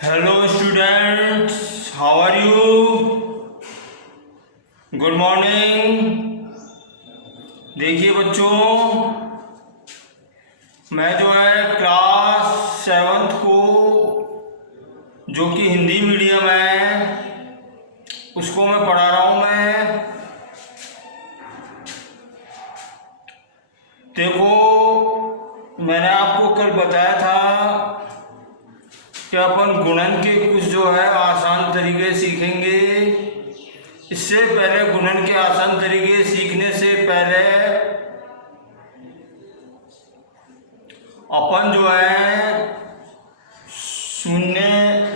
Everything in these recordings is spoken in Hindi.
Hello students, how are you? Good morning. देखिए बच्चों, मैं जो है क्लास 7th को जो कि हिंदी मीडियम है उसको मैं पढ़ा रहा हूँ। मैं देखो, मैंने आपको कल बताया था कि अपन गुणन के कुछ जो है आसान तरीके सीखेंगे। इससे पहले गुणन के आसान तरीके सीखने से पहले अपन जो है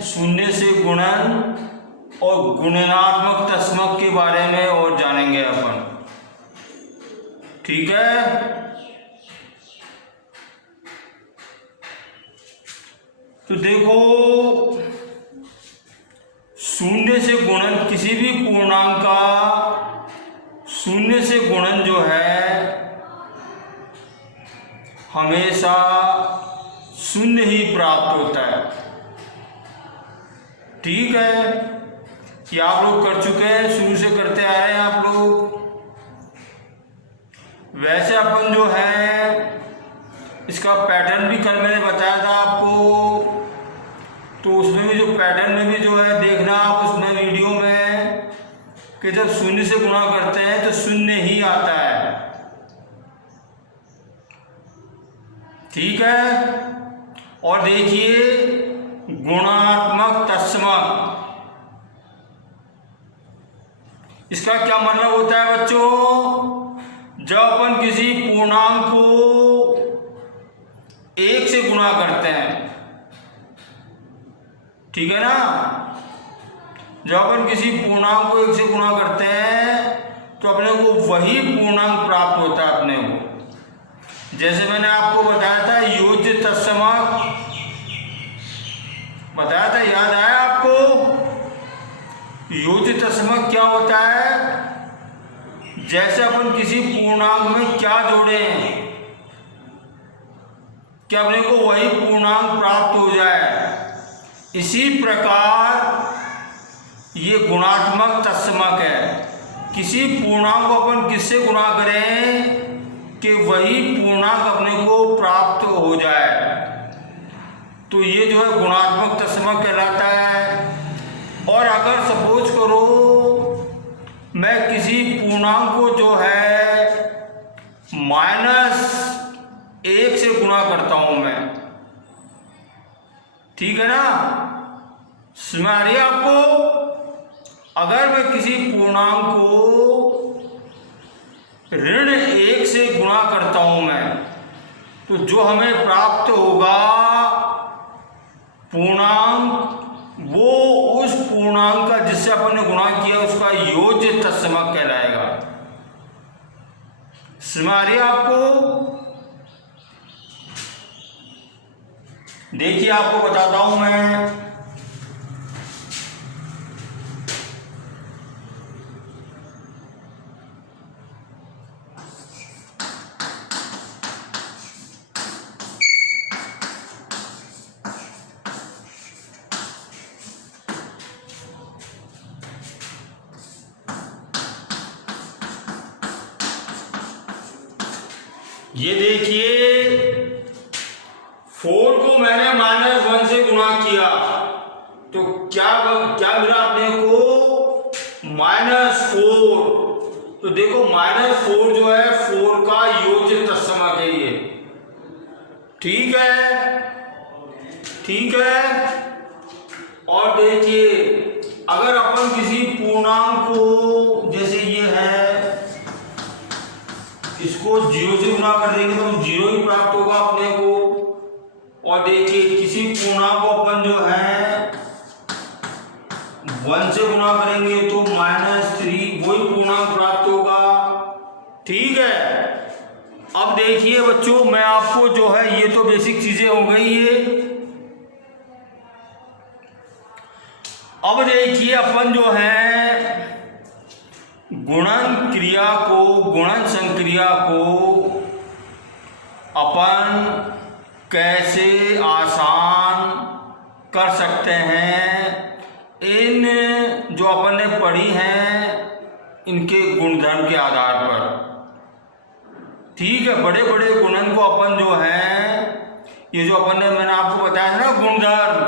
शून्य से गुणन और गुणनात्मक तस्मक के बारे में और जानेंगे अपन। ठीक है, तो देखो, शून्य से गुणन, किसी भी पूर्णांक का शून्य से गुणन जो है हमेशा शून्य ही प्राप्त होता है। ठीक है, ये आप लोग कर चुके हैं, शुरू से करते आ रहे हैं आप लोग। वैसे अपन जो है इसका पैटर्न भी कल मैंने बताया था आपको, तो उसमें भी जो पैटर्न में भी जो है देखना आप उसमें वीडियो में कि जब शून्य से गुणा करते हैं तो शून्य ही आता है। ठीक है, और देखिए गुणात्मक तस्मक, इसका क्या मतलब होता है बच्चों? जब अपन किसी पूर्णांक को 1 से गुणा करते हैं, ठीक है ना, जब अपन किसी पूर्णांक को 1 से गुणा करते हैं तो अपने को वही पूर्णांक प्राप्त होता है अपने को। जैसे मैंने आपको बताया था योज्य तत्समक, बताया था, याद आया आपको? योज्य तत्समक क्या होता है? जैसे अपन किसी पूर्णांक में क्या जोड़े हैं कि अपने को वही पूर्णांक प्राप्त हो जाए, इसी प्रकार ये गुणात्मक तत्समक है। किसी पूर्णांक को अपन किससे गुणा करें कि वही पूर्णांक अपने को प्राप्त हो जाए, तो ये जो है गुणात्मक तत्समक कहलाता है। और अगर सपोज करो मैं किसी पूर्णांक को जो है -1 से गुणा करता हूं मैं, ठीक है ना, समझ आ रही है आपको? अगर मैं किसी पूर्णांक को -1 से गुणा करता हूं मैं, तो जो हमें प्राप्त होगा पूर्णांक, वो उस पूर्णांक का जिससे अपन ने गुणा किया उसका योज्य तत्समक कहलाएगा। समझ आ रही है आपको? देखिए, आपको बताता हूं मैं। ये देखिए, 4 को मैंने -1 से गुणा किया तो क्या मिला अपने को? -4। तो देखो -4 जो है 4 का योज्य तत्समक है ये। ठीक है, ठीक है। और देखिए, अगर अपन किसी पूर्णांक को, जैसे ये है, इसको 0 से गुणा कर देंगे तो 0 ही प्राप्त होगा अपने को। और देखिए, किसी पूर्णांक को अपन जो है 1 से गुणा करेंगे तो -3, वही पूर्णांक प्राप्त होगा। ठीक है, अब देखिए बच्चों, मैं आपको जो है, ये तो बेसिक चीजें हो गई ये। अब देखिए, अपन जो है गुणन क्रिया को, गुणन संक्रिया को अपन कैसे आसान कर सकते हैं इनके गुणधर्म के आधार पर। ठीक है, बड़े बड़े गुणन को अपन जो है, ये जो अपन ने मैंने आपको बताया ना गुणधर्म,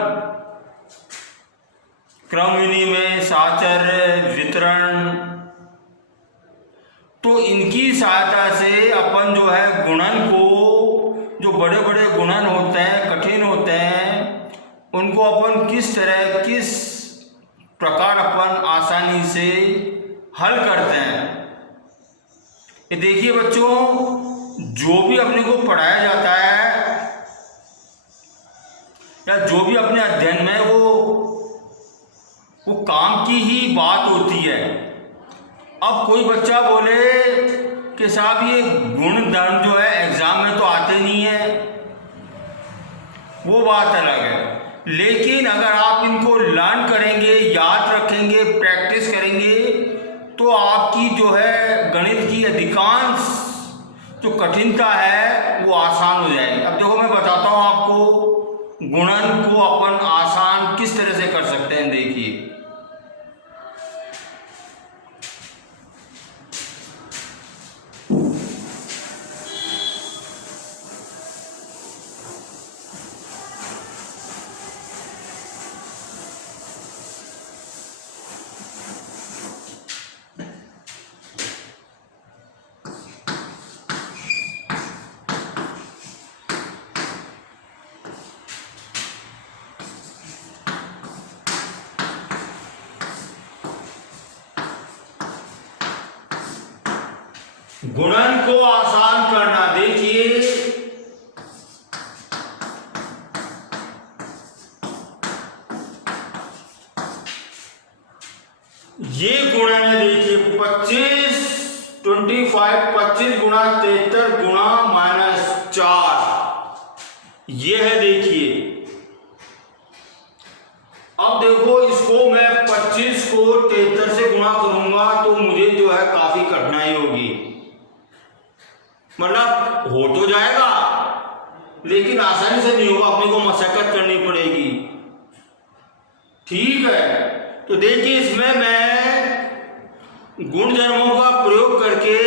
क्रम विनिमय, साचर्य, वितरण, तो इनकी सहायता से अपन जो है गुणन को, जो बड़े बड़े गुणन होते हैं, कठिन होते हैं, उनको अपन किस तरह, किस प्रकार अपन आसानी से हल करते हैं। ये देखिए बच्चों, जो भी अपने को पढ़ाया जाता है या जो भी अपने अध्ययन में वो काम की ही बात होती है। अब कोई बच्चा बोले कि साहब ये गुण धर्म जो है एग्जाम में तो आते नहीं है, वो बात अलग है। लेकिन अगर आप इनको लर्न करेंगे, याद रखेंगे, प्रैक्टिस करेंगे, तो आपकी जो है गणित की अधिकांश जो कठिनता है वो आसान हो जाएगी। अब देखो मैं बताता हूँ आपको गुणन को अपन आसान किस तरह से कर सकते हैं। देखिए, गुणन को आसान करना। देखिए, ये गुणन है। देखिए 25 गुणा 73 गुणा -4, ये है। देखिए अब देखो, इसको मैं 25 को 73 से गुणा करूंगा तो मुझे जो है काफी कठिनाई होगी। मतलब हो तो जाएगा लेकिन आसानी से नहीं होगा, अपने को मशक्कत करनी पड़ेगी। ठीक है, तो देखिए इसमें मैं गुणधर्मों का प्रयोग करके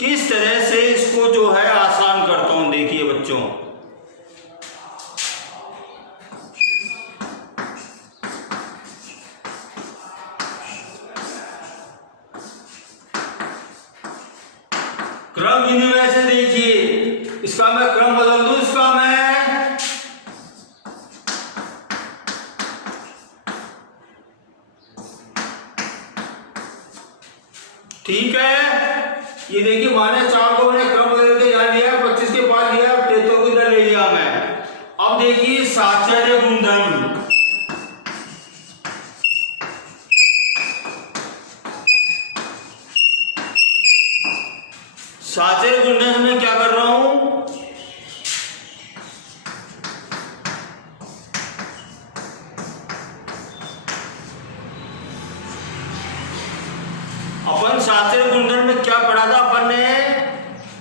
किस तरह से इसको जो है आसान करता हूं। देखिए बच्चों, क्रम विनिमय से देखिए, इसका मैं क्रम बदल दूं, इसका मैं ठीक है। ये देखिए -4 को मैंने क्रम बदल के यहाँ लिया, 25 के बाद लिया, 73 को इधर ले लिया मैं। अब देखिए साचर्य गुणधर्म, साचर्य गुणधर्म में क्या कर रहा हूं, अपन साचर्य गुणधर्म में क्या पढ़ा था अपन ने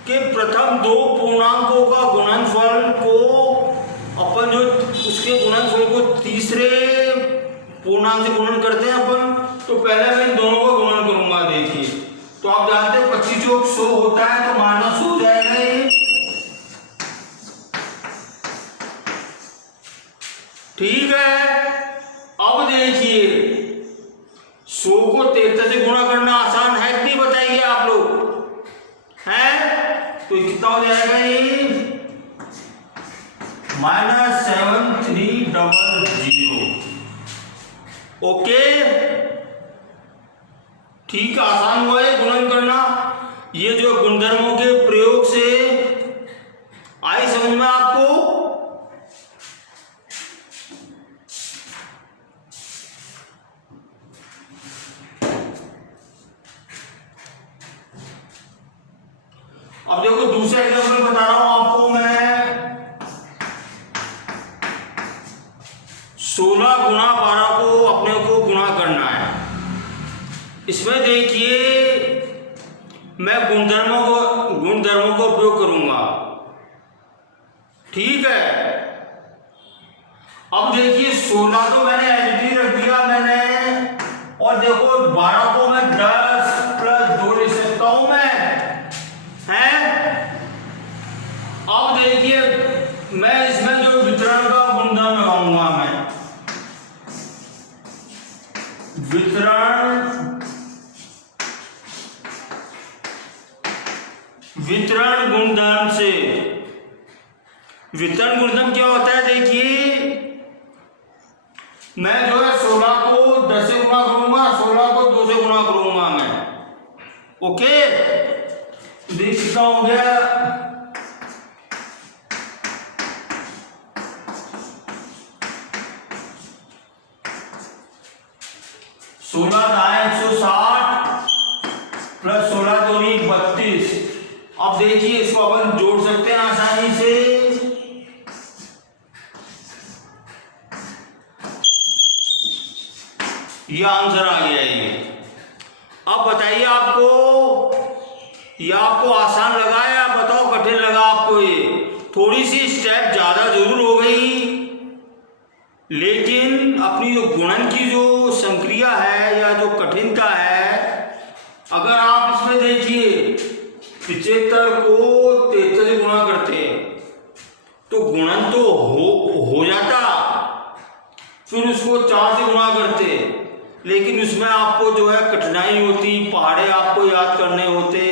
कि प्रथम दो पूर्णांकों का गुणनफल को अपन जो उसके गुणनफल को तीसरे पूर्णांक से गुणन करते हैं अपन, तो पहले मैं इन दोनों का गुणन करूंगा। देखिए, तो आप जानते हैं 25 × 100 होता है, तो माइनस हो जाएगा ये। ठीक है, अब देखिए 100 को 73 से गुणा करना आसान है कि नहीं, बताइए आप लोग हैं? तो कितना हो जाएगा ये -7300। ओके, ठीक, आसान हुआ है गुणन करना। ये जो गुणधर्मों के प्रयोग से आई समझ में आपको? अब देखो दूसरा एग्जांपल बता रहा हूं आपको मैं। 16 गुणा 12 को अपने को गुणा करना है। इसमें देखिए मैं गुणधर्मों को प्रयोग करूंगा। ठीक है, अब देखिए 16 तो मैंने एडिटी रख दिया मैंने, और देखो 12 को मैं 10 गुणधर्म से। वितरण गुणधर्म क्या होता है? देखिए, मैं जो है 16 को 10 से गुणा करूंगा, 16 को 2 से गुणा करूंगा मैं। ओके, देख कितना हो गया? 16 दाएं 160 प्लस 16 दूनी 32। अब देखिए, इसको अपन जोड़ सकते हैं आसानी से। ये आंसर आ गया ये। अब बताइए, ये आपको आसान लगा या बताओ कठिन लगा आपको? ये थोड़ी सी स्टेप ज्यादा जरूर हो गई, लेकिन अपनी जो गुणन की जो संक्रिया है या जो कठिनता है, अगर आप इसमें देखिए 75 को 73 से गुणा करते हैं तो गुणन तो हो जाता, फिर उसको 4 से गुणा करते, लेकिन उसमें आपको जो है कठिनाई होती, पहाड़े आपको याद करने होते।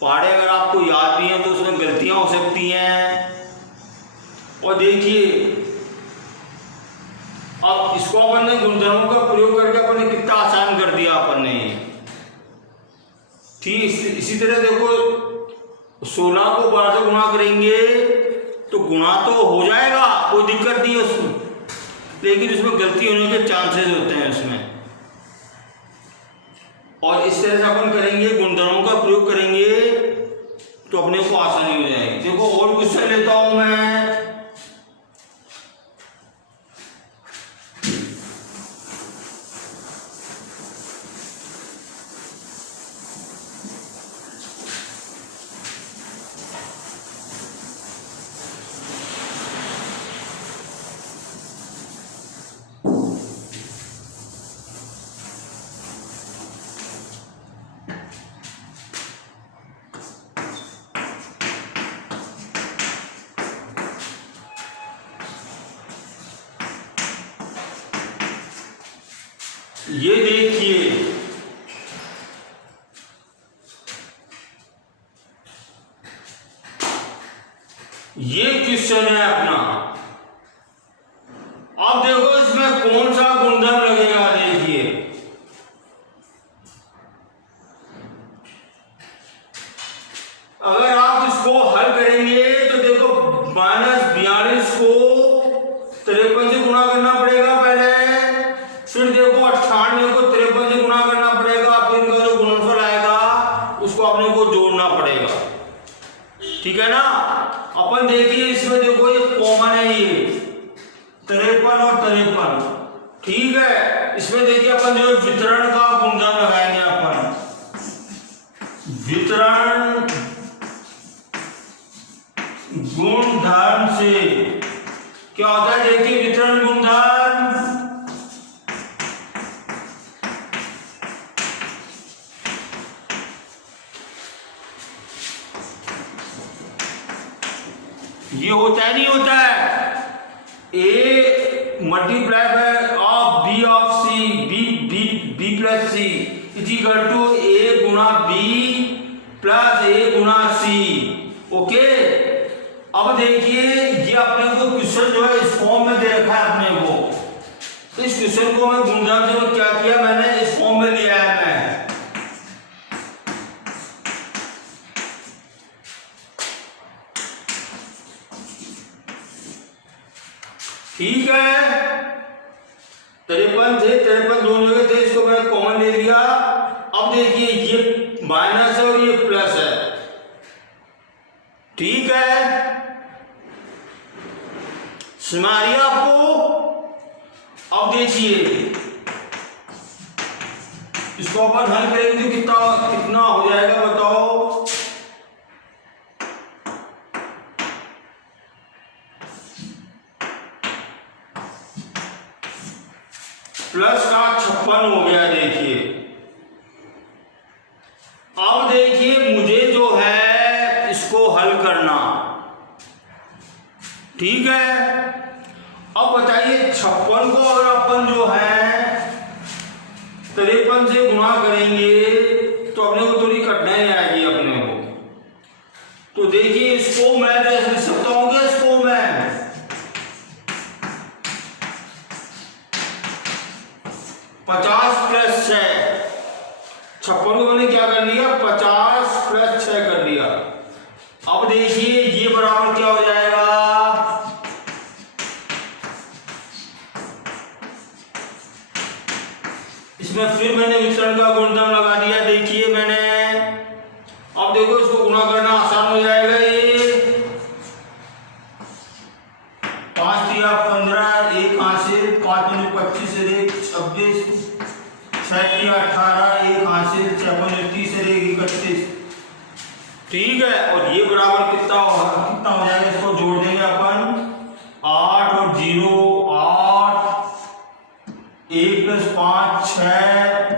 पहाड़े अगर आपको याद नहीं है तो उसमें गलतियां हो सकती हैं। और देखिए, अब इसको अपन ने गुणधर्मों का प्रयोग करके अपन ने कितना आसान कर दिया अपन ने। ठीक, इसी तरह देखो, 16 को 12 से गुणा करेंगे तो गुणा तो हो जाएगा, कोई दिक्कत नहीं है उसमें, लेकिन उसमें गलती होने के चांसेस होते हैं उसमें। और इस तरह से अपन करेंगे, गुणधर्मों का प्रयोग करेंगे तो अपने को आसानी हो जाएगी। देखो, और क्वेश्चन लेता हूं मैं। ये देखिए, ये क्वेश्चन है अपना। अब देखो, इसमें कौन सा गुणधर्म लगेगा? देखिए, अगर आप इसको हल करेंगे तो देखो, -42 को 53 से गुणा करना पड़ेगा पहले, फिर देखो 98 को 53 से गुणा करना पड़ेगा, फिर इनका जो गुणनफल आएगा उसको अपने को जोड़ना पड़ेगा। ठीक है ना? अपन देखिए, इसमें देखो ये कॉमन है, ये 53 और 53। ठीक है, इसमें देखिए अपन जो वितरण का गुणधर्म लगाएंगे, अपन वितरण गुणधर्म से क्या होता है? देखिए, वितरण गुणधर्म ये होता है, नहीं होता है, A multiply by of B of C, B plus C is equal to A गुणा B प्लस A गुणा C। ओके, अब देखिए, ये अपने को क्वेश्चन जो है इस फॉर्म में दे रखा है अपने को। इस क्वेश्चन को मैं गुणधर्म से क्या किया, मैंने इस फॉर्म में लिया है मैं। ठीक है, 53 थे, 53 दोनों जगह थे, इसको मैंने कॉमन ले लिया। अब देखिए, ये माइनस है और ये प्लस है। ठीक है, समझ आ रही है आपको? अब देखिए, इसको अपन हल करेंगे तो कितना हो जाएगा बताओ? प्लस का 56 हो गया। देखिए, अब देखिए, मुझे जो है इसको हल करना। ठीक है, अब बताइए, 56 को अगर अपन जो है 53 से गुणा करेंगे तो अपने को थोड़ी कठिनाई आएगी अपने को। इसको मैं जैसे लिख सकता हूँ कि इसको मैं 50 + 6, 56 को मैंने क्या कर लिया 50 + 6 कर लिया। अब देखिए ये बराबर क्या हो जाएगा, इसमें फिर मैंने वितरण का गुणधर्म लगा दिया। देखिए मैंने, अब देखो इसको गुणा करना आसान हो जाएगा। ये 5 × 15, 1 हासिल, 5 × 25 से 26, 6 × 18, 1 हासिल, 6 × 30 से 31। ठीक है, और ये बराबर कितना हो जाएगा, इसको जोड़ देंगे अपन 8 और 0 8, 1 + 5 6,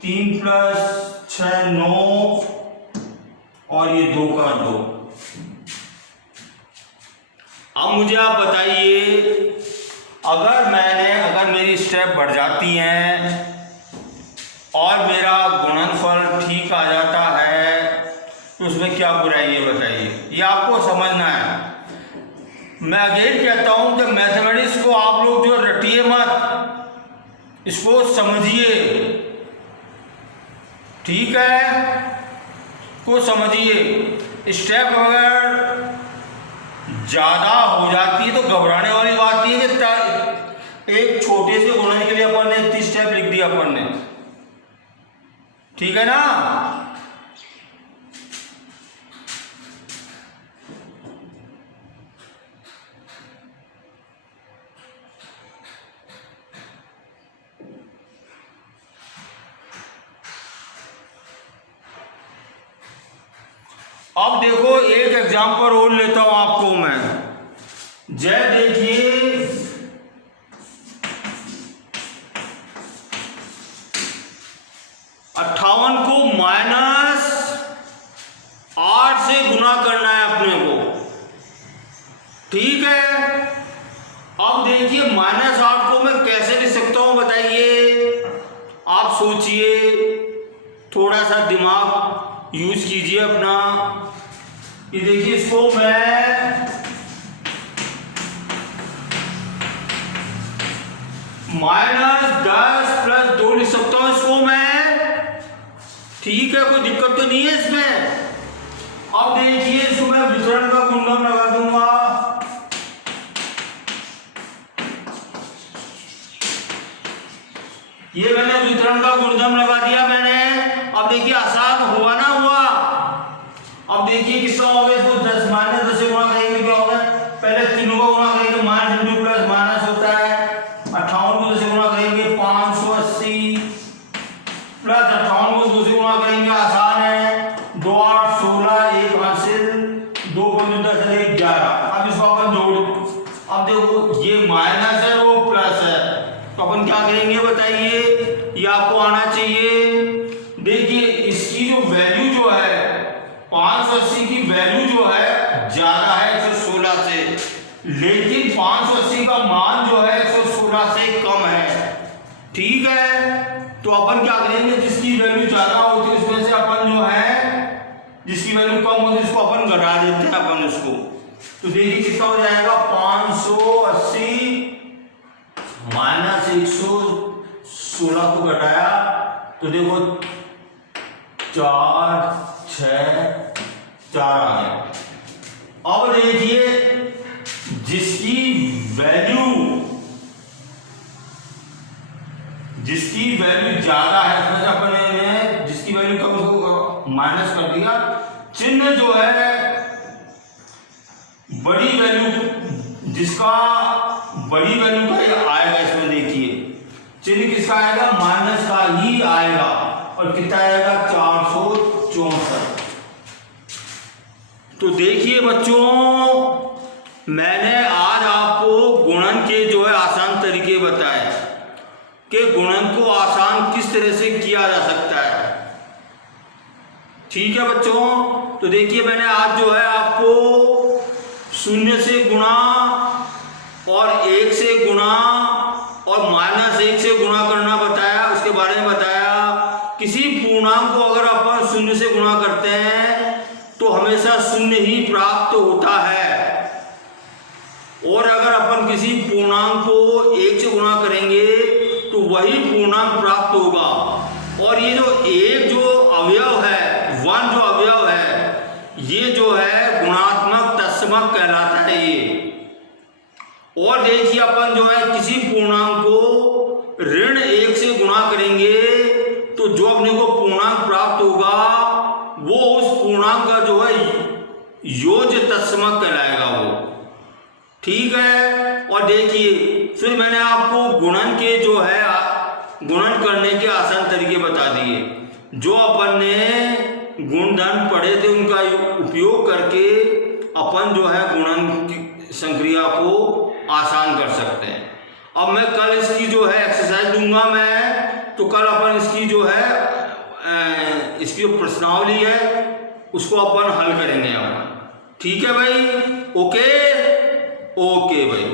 3 + 6 9 और ये 2 का 2। अब मुझे आप बताइए, अगर मेरी स्टेप बढ़ जाती हैं और मेरा गुणनफल ठीक आ जाता है तो उसमें क्या बुराई है बताइए, ये आपको समझना है। मैं अगेन कहता हूं कि मैथमेटिक्स को आप लोग जो रटिए मत, इसको समझिए, ठीक है, को समझिए। स्टेप अगर ज्यादा हो जाती है तो घबराने वाली बात ये है कि एक छोटे से गुणन के लिए अपन ने 30 स्टेप लिख दिया अपन ने, ठीक है ना। अब देखो एक एग्जांपल और लेता हूं आपको मैं। जय देखिए 58 को -8 से गुना करना है अपने को, ठीक है। अब देखिए -8 को मैं कैसे लिख सकता हूं बताइए, आप सोचिए, थोड़ा सा दिमाग यूज कीजिए अपना। ये देखिए इसको मैं -10 + 2 लिख सकता हूं इसको मैं, ठीक है, कोई दिक्कत तो नहीं है इसमें। अब देखिए इसको मैं वितरण का गुणधर्म लगा दूंगा। ये मैंने वितरण का गुणधर्म लगा दिया मैंने। अब देखिए आसान हुआ ना हुआ। अब देखिए कितना हो गया, इसको 10 -10 से गुणा करेंगे क्या होगा, पहले तीनों का गुणा करेंगे, -× प्लस माइनस होता है। 58 को 2 से गुणा करेंगे 580 प्लस 58 को 2 से गुणा करेंगे, आसान है, 2 8 16, 1 हासिल, 2 × 10 = 11। अब इसको अपन जोड़, अब देखो ये माइनस है वो प्लस है, तो अपन क्या करेंगे बताइए, ये आपको आना चाहिए। देखिए इसकी जो वैल्यू जो है 580 की वैल्यू जो है ज्यादा है 116 से, लेकिन 580 का मान जो है 116 से कम है, ठीक है। तो अपन क्या करेंगे, जिसकी वैल्यू ज्यादा होती है उसमें से अपन जो है, जिसकी वैल्यू कम होती है उसको अपन घटा देते हैं अपन उसको। तो देखिए कितना हो जाएगा, 580 -116 को घटाया तो देखो 4 6 4 आ गया। अब देखिए जिसकी वैल्यू ज्यादा है उसमें से अपन जिसकी वैल्यू कम उसको माइनस कर दिया। चिन्ह जो है बड़ी वैल्यू, जिसका बड़ी वैल्यू का ये आएगा, इसमें देखिए चिन्ह किसका आएगा, माइनस का ही आएगा, और कितना आएगा 464। तो देखिए बच्चों, मैंने आज आपको गुणन के जो है आसान तरीके बताए कि गुणन को आसान किस तरह से किया जा सकता है, ठीक है बच्चों। तो देखिए मैंने आज जो है आपको 0 से गुणा और 1 से गुणा और -1 से गुणा करना बताया, उसके बारे में बताया। किसी पूर्णांक को अगर अपन 0 से गुणा करते हैं तो हमें हमेशा शून्य ही प्राप्त होता है। और अगर अपन किसी पूर्णांक को 1 से गुणा करेंगे तो वही पूर्णांक प्राप्त होगा। और ये जो एक जो अवयव है, 1 जो अवयव है, ये जो है गुणात्मक तत्समक कहलाता है ये। और देखिए अपन जो है किसी पूर्णांक को ऋण 1 से गुणा करेंगे तो जो अपने को पूर्णांक प्राप्त होगा वो उस पूर्णांक का जो है योज्य तत्समक कहलाएगा वो। ठीक है। और देखिए फिर मैंने आपको गुणन के जो है गुणन करने के आसान तरीके बता दिए। जो अपन ने गुणधर्म पढ़े थे उनका उपयोग करके अपन जो है गुणन की संक्रिया को आसान कर सकते हैं। अब मैं कल इसकी जो है एक्सरसाइज दूंगा मैं, तो कल अपन इसकी जो है इसकी जो प्रश्नावली है उसको अपन हल करेंगे अपन। ठीक है भाई। ओके भाई।